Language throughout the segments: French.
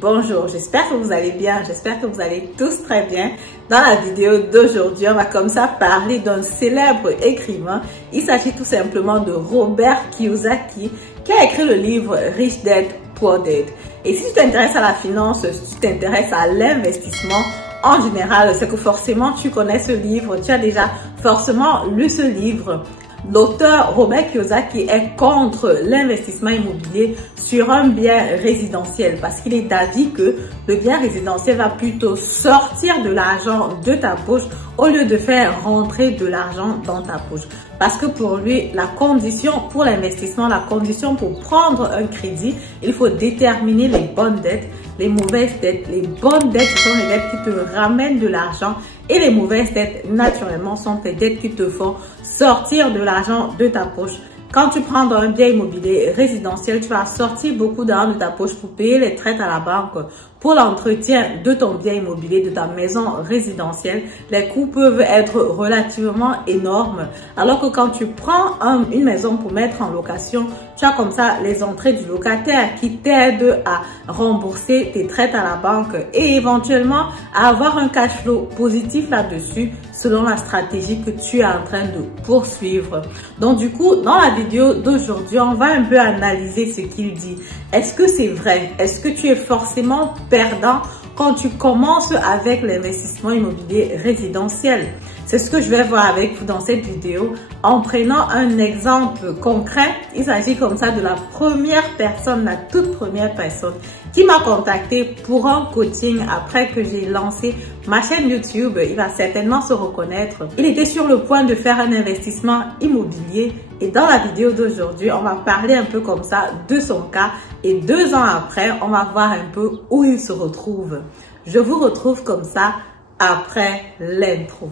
bonjour, j'espère que vous allez bien, j'espère que vous allez tous très bien. Dans la vidéo d'aujourd'hui, on va comme ça parler d'un célèbre écrivain. Il s'agit tout simplement de Robert Kiyosaki qui a écrit le livre Rich Dad Poor Dad. Et si tu t'intéresses à la finance, si tu t'intéresses à l'investissement, en général, c'est que forcément tu connais ce livre, tu as déjà forcément lu ce livre. L'auteur Robert Kiyosaki est contre l'investissement immobilier sur un bien résidentiel parce qu'il est d'avis que le bien résidentiel va plutôt sortir de l'argent de ta poche au lieu de faire rentrer de l'argent dans ta poche. Parce que pour lui, la condition pour l'investissement, la condition pour prendre un crédit, il faut déterminer les bonnes dettes, les mauvaises dettes. Les bonnes dettes sont les dettes qui te ramènent de l'argent et les mauvaises dettes, naturellement, sont les dettes qui te font sortir de l'argent de ta poche. Quand tu prends un bien immobilier résidentiel, tu vas sortir beaucoup d'argent de ta poche pour payer les traites à la banque, pour l'entretien de ton bien immobilier, de ta maison résidentielle. Les coûts peuvent être relativement énormes. Alors que quand tu prends une maison pour mettre en location, tu as comme ça les entrées du locataire qui t'aident à rembourser tes traites à la banque et éventuellement à avoir un cash flow positif là-dessus selon la stratégie que tu es en train de poursuivre. Donc du coup, dans la vidéo d'aujourd'hui, on va un peu analyser ce qu'il dit. Est-ce que c'est vrai? Est-ce que tu es forcément perdant quand tu commences avec l'investissement immobilier résidentiel? C'est ce que je vais voir avec vous dans cette vidéo en prenant un exemple concret. Il s'agit comme ça de la première personne, la toute première personne qui m'a contacté pour un coaching après que j'ai lancé ma chaîne YouTube. Il va certainement se reconnaître. Il était sur le point de faire un investissement immobilier et dans la vidéo d'aujourd'hui, on va parler un peu comme ça de son cas et 2 ans après, on va voir un peu où il se retrouve. Je vous retrouve comme ça après l'intro.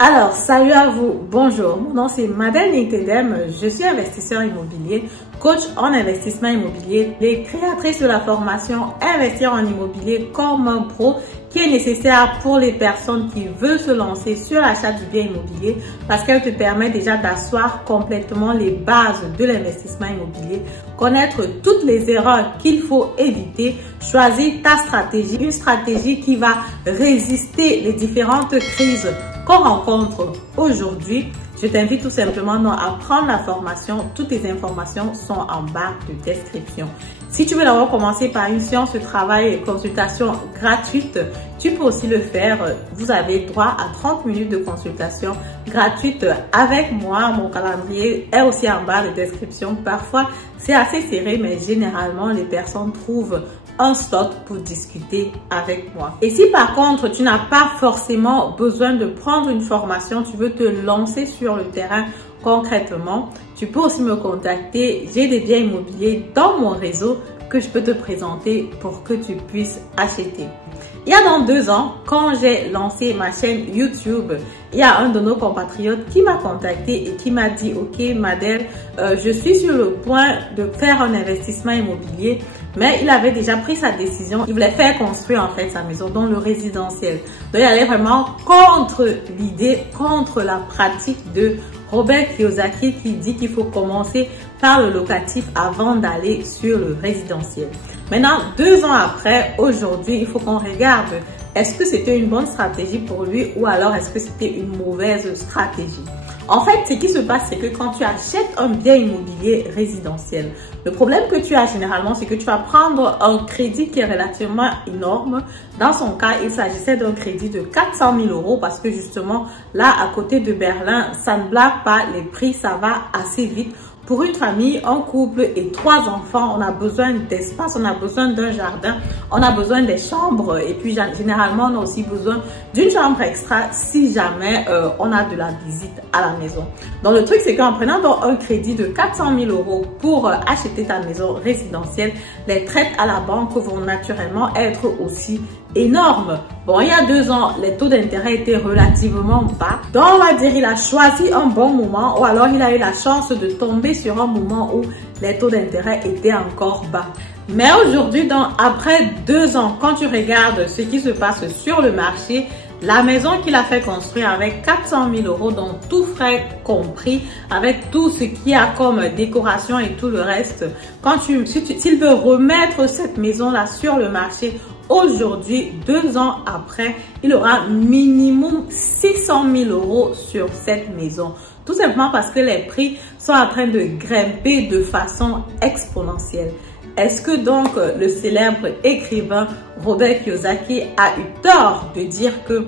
Alors, salut à vous, bonjour, mon nom c'est Madeleine Ntedem, je suis investisseur immobilier, coach en investissement immobilier et créatrice de la formation Investir en immobilier comme un pro qui est nécessaire pour les personnes qui veulent se lancer sur l'achat du bien immobilier parce qu'elle te permet déjà d'asseoir complètement les bases de l'investissement immobilier, connaître toutes les erreurs qu'il faut éviter, choisir ta stratégie, une stratégie qui va résister les différentes crises qu'on rencontre aujourd'hui. Je t'invite tout simplement à prendre la formation. Toutes les informations sont en barre de description. Si tu veux d'abord commencer par une séance de travail et consultation gratuite, tu peux aussi le faire. Vous avez droit à 30 minutes de consultation gratuite avec moi. Mon calendrier est aussi en barre de description. Parfois, c'est assez serré, mais généralement, les personnes trouvent un slot pour discuter avec moi. Et si par contre, tu n'as pas forcément besoin de prendre une formation, tu veux te lancer sur le terrain concrètement, tu peux aussi me contacter. J'ai des biens immobiliers dans mon réseau que je peux te présenter pour que tu puisses acheter. Il y a dans 2 ans, quand j'ai lancé ma chaîne YouTube, il y a un de nos compatriotes qui m'a contacté et qui m'a dit « Ok Madeleine, je suis sur le point de faire un investissement immobilier ». Mais il avait déjà pris sa décision. Il voulait faire construire en fait sa maison dans le résidentiel. Donc il allait vraiment contre l'idée, contre la pratique de Robert Kiyosaki qui dit qu'il faut commencer par le locatif avant d'aller sur le résidentiel. Maintenant, 2 ans après, aujourd'hui, il faut qu'on regarde est-ce que c'était une bonne stratégie pour lui ou alors est-ce que c'était une mauvaise stratégie. En fait, ce qui se passe, c'est que quand tu achètes un bien immobilier résidentiel, le problème que tu as généralement, c'est que tu vas prendre un crédit qui est relativement énorme. Dans son cas, il s'agissait d'un crédit de 400 000 € parce que justement, là, à côté de Berlin, ça ne blague pas, les prix, ça va assez vite. Pour une famille, un couple et 3 enfants, on a besoin d'espace, on a besoin d'un jardin, on a besoin des chambres et puis généralement, on a aussi besoin d'une chambre extra si jamais on a de la visite à la maison. Donc, le truc, c'est qu'en prenant donc un crédit de 400 000 € pour acheter ta maison résidentielle, les traites à la banque vont naturellement être aussi énorme. Bon, il y a 2 ans, les taux d'intérêt étaient relativement bas. Donc, on va dire il a choisi un bon moment ou alors il a eu la chance de tomber sur un moment où les taux d'intérêt étaient encore bas. Mais aujourd'hui, donc, après 2 ans, quand tu regardes ce qui se passe sur le marché, la maison qu'il a fait construire avec 400 000 euros, donc tout frais compris, avec tout ce qu'il y a comme décoration et tout le reste, s'il veut remettre cette maison-là sur le marché, aujourd'hui, 2 ans après, il aura minimum 600 000 euros sur cette maison. Tout simplement parce que les prix sont en train de grimper de façon exponentielle. Est-ce que donc le célèbre écrivain Robert Kiyosaki a eu tort de dire que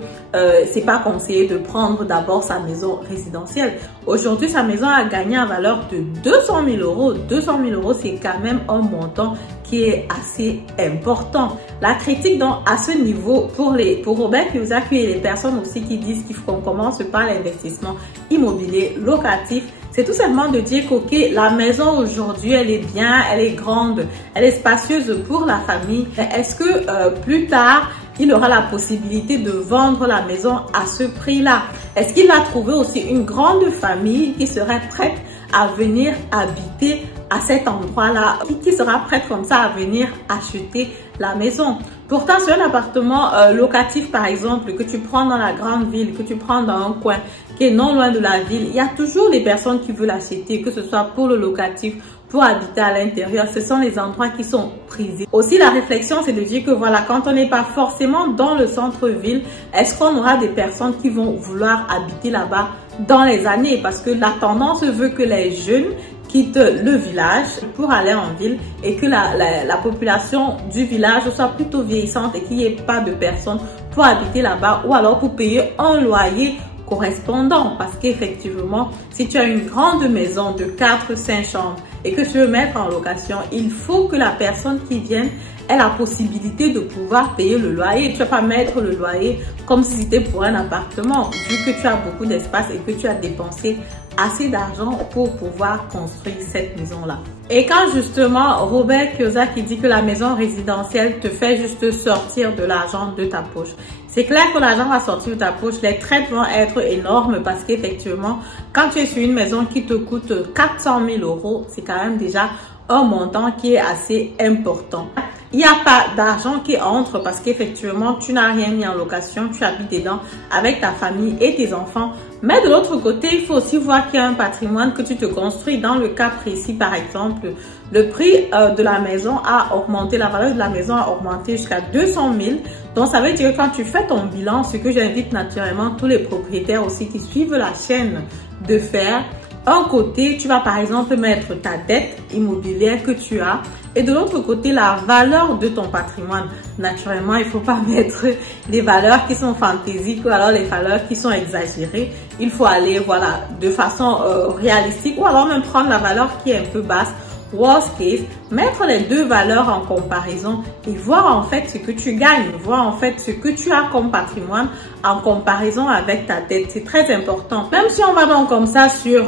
c'est pas conseillé de prendre d'abord sa maison résidentielle? Aujourd'hui, sa maison a gagné en valeur de 200 000 euros. 200 000 euros, c'est quand même un montant qui est assez important. La critique donc à ce niveau pour Robert Kiyosaki et les personnes aussi qui disent qu'on commence par l'investissement immobilier locatif, c'est tout simplement de dire que la maison aujourd'hui, elle est bien, elle est grande, elle est spacieuse pour la famille. Est-ce que plus tard, il aura la possibilité de vendre la maison à ce prix-là? Est-ce qu'il va trouver aussi une grande famille qui serait prête à venir habiter à cet endroit-là, qui sera prête comme ça à venir acheter la maison? Pourtant, sur un appartement locatif, par exemple, que tu prends dans la grande ville, que tu prends dans un coin qui est non loin de la ville, il y a toujours des personnes qui veulent acheter, que ce soit pour le locatif, pour habiter à l'intérieur. Ce sont les endroits qui sont prisés. Aussi, la réflexion, c'est de dire que voilà, quand on n'est pas forcément dans le centre-ville, est-ce qu'on aura des personnes qui vont vouloir habiter là-bas dans les années? Parce que la tendance veut que les jeunes quittent le village pour aller en ville et que la population du village soit plutôt vieillissante et qu'il n'y ait pas de personnes pour habiter là-bas ou alors pour payer un loyer correspondant. Parce qu'effectivement, si tu as une grande maison de 4-5 chambres et que tu veux mettre en location, il faut que la personne qui vienne ait la possibilité de pouvoir payer le loyer. Tu ne vas pas mettre le loyer comme si c'était pour un appartement, vu que tu as beaucoup d'espace et que tu as dépensé assez d'argent pour pouvoir construire cette maison-là. Et quand justement Robert Kiyosaki dit que la maison résidentielle te fait juste sortir de l'argent de ta poche, c'est clair que l'argent va sortir de ta poche, les traites vont être énormes parce qu'effectivement, quand tu es sur une maison qui te coûte 400 000 euros, c'est quand même déjà un montant qui est assez important. Il n'y a pas d'argent qui entre parce qu'effectivement, tu n'as rien mis en location, tu habites dedans avec ta famille et tes enfants. Mais de l'autre côté, il faut aussi voir qu'il y a un patrimoine que tu te construis. Dans le cas précis, par exemple, le prix de la maison a augmenté, la valeur de la maison a augmenté jusqu'à 200 000. Donc, ça veut dire que quand tu fais ton bilan, ce que j'invite naturellement tous les propriétaires aussi qui suivent la chaîne de faire, un côté, tu vas par exemple mettre ta dette immobilière que tu as et de l'autre côté, la valeur de ton patrimoine. Naturellement, il ne faut pas mettre des valeurs qui sont fantaisiques ou alors les valeurs qui sont exagérées. Il faut aller, voilà, de façon réalistique ou alors même prendre la valeur qui est un peu basse. Worst case, mettre les deux valeurs en comparaison et voir en fait ce que tu gagnes, voir en fait ce que tu as comme patrimoine en comparaison avec ta dette. C'est très important. Même si on va donc comme ça sur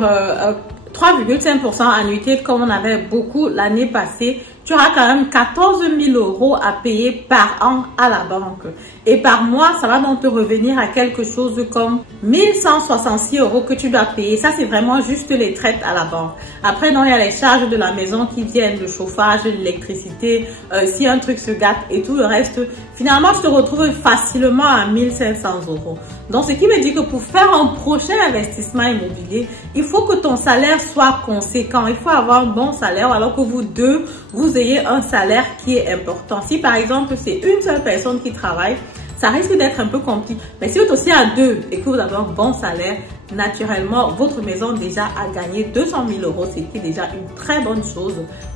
3,5% annuité comme on avait beaucoup l'année passée, tu auras quand même 14 000 euros à payer par an à la banque. Et par mois, ça va donc te revenir à quelque chose comme 1166 euros que tu dois payer. Ça, c'est vraiment juste les traites à la banque. Après, donc, il y a les charges de la maison qui viennent, le chauffage, l'électricité, si un truc se gâte et tout le reste. Finalement, je te retrouve facilement à 1500 euros. Donc, ce qui me dit que pour faire un prochain investissement immobilier, il faut que ton salaire soit conséquent. Il faut avoir un bon salaire alors que vous deux, vous ayez un salaire qui est important. Si par exemple, c'est une seule personne qui travaille, ça risque d'être un peu compliqué. Mais si vous êtes aussi à deux et que vous avez un bon salaire, naturellement, votre maison déjà a gagné 200 000 euros, ce qui est déjà une très bonne chose.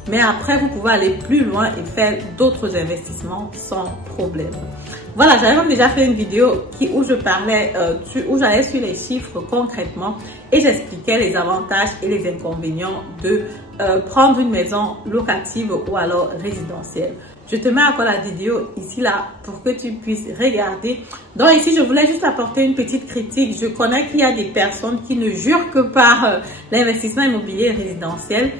Mais après, vous pouvez aller plus loin et faire d'autres investissements sans problème. Voilà, j'avais même déjà fait une vidéo où je parlais, où j'allais sur les chiffres concrètement et j'expliquais les avantages et les inconvénients de prendre une maison locative ou alors résidentielle. Je te mets encore la vidéo ici là pour que tu puisses regarder. Donc ici, je voulais juste apporter une petite critique. Je connais qu'il y a des personnes qui ne jurent que par l'investissement immobilier résidentiel.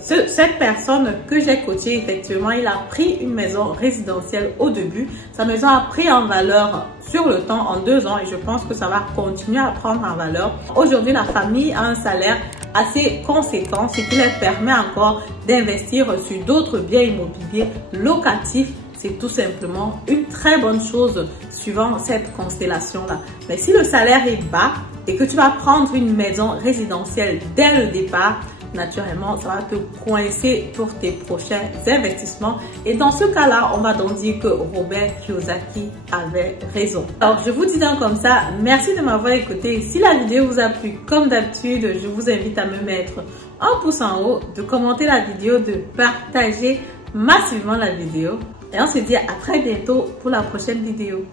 cette personne que j'ai coachée, effectivement, il a pris une maison résidentielle au début. Sa maison a pris en valeur sur le temps en 2 ans et je pense que ça va continuer à prendre en valeur. Aujourd'hui, la famille a un salaire assez conséquent, ce qui leur permet encore d'investir sur d'autres biens immobiliers locatifs. C'est tout simplement une très bonne chose suivant cette constellation-là. Mais si le salaire est bas et que tu vas prendre une maison résidentielle dès le départ, naturellement, ça va te coincer pour tes prochains investissements. Et dans ce cas-là, on va donc dire que Robert Kiyosaki avait raison. Alors, je vous dis donc comme ça, merci de m'avoir écouté. Si la vidéo vous a plu, comme d'habitude, je vous invite à me mettre un pouce en haut, de commenter la vidéo, de partager massivement la vidéo. Et on se dit à très bientôt pour la prochaine vidéo.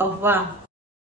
Au revoir.